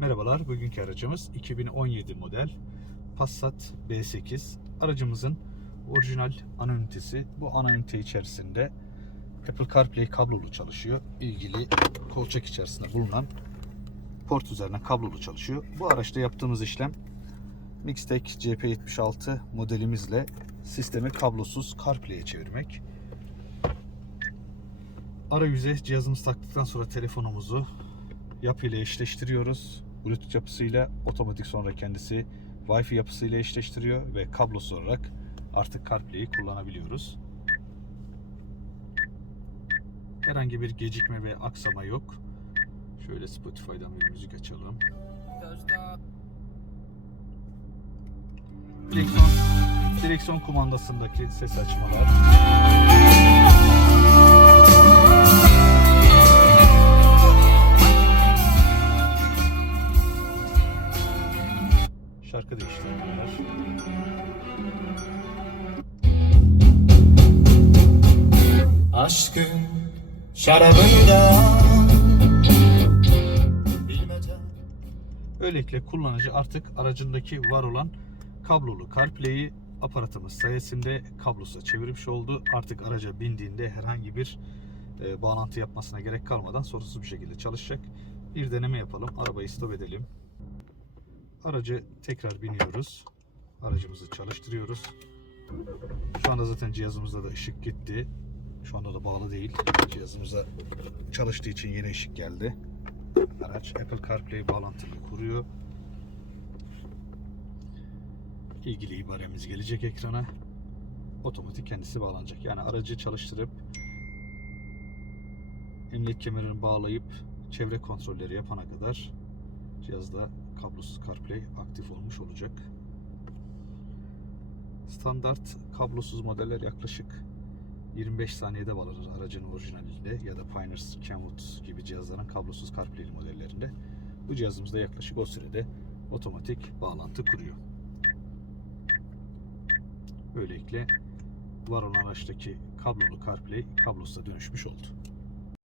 Merhabalar, bugünkü aracımız 2017 model Passat B8. Aracımızın orijinal ana ünitesi. Bu ana ünite içerisinde Apple CarPlay kablolu çalışıyor. İlgili kolçak içerisinde bulunan port üzerine kablolu çalışıyor. Bu araçta yaptığımız işlem Mixtec CP76 modelimizle sistemi kablosuz CarPlay'e çevirmek. Arayüze cihazımız taktıktan sonra telefonumuzu yapıyla eşleştiriyoruz. Bluetooth yapısıyla otomatik sonra kendisi Wi-Fi yapısıyla eşleştiriyor ve kablosuz olarak artık CarPlay'i kullanabiliyoruz. Herhangi bir gecikme ve aksama yok. Şöyle Spotify'dan bir müzik açalım. Direksiyon, direksiyon kumandasındaki ses açmalar. Şarkı değiştirmeler. Aşkın şarabında Böylelikle kullanıcı artık aracındaki var olan kablolu CarPlay'i aparatımız sayesinde kablosa çevirmiş oldu. Artık araca bindiğinde herhangi bir e, bağlantı yapmasına gerek kalmadan sorunsuz bir şekilde çalışacak. Bir deneme yapalım. Arabayı stop edelim. Aracı tekrar biniyoruz. Aracımızı çalıştırıyoruz. Şu anda zaten cihazımızda da ışık gitti. Şu anda da bağlı değil. Cihazımıza çalıştığı için yeni ışık geldi. Araç Apple CarPlay bağlantıyla kuruyor. İlgili ibaremiz gelecek ekrana. Otomatik kendisi bağlanacak. Yani aracı çalıştırıp emniyet kemerini bağlayıp çevre kontrolleri yapana kadar cihazda kablosuz CarPlay aktif olmuş olacak. Standart kablosuz modeller yaklaşık 25 saniyede bağlanır aracın orijinalinde ya da Pioneer Kenwood gibi cihazların kablosuz CarPlay modellerinde. Bu cihazımızda yaklaşık o sürede otomatik bağlantı kuruyor. Böylelikle var olan araçtaki kablolu CarPlay kablosuza dönüşmüş oldu.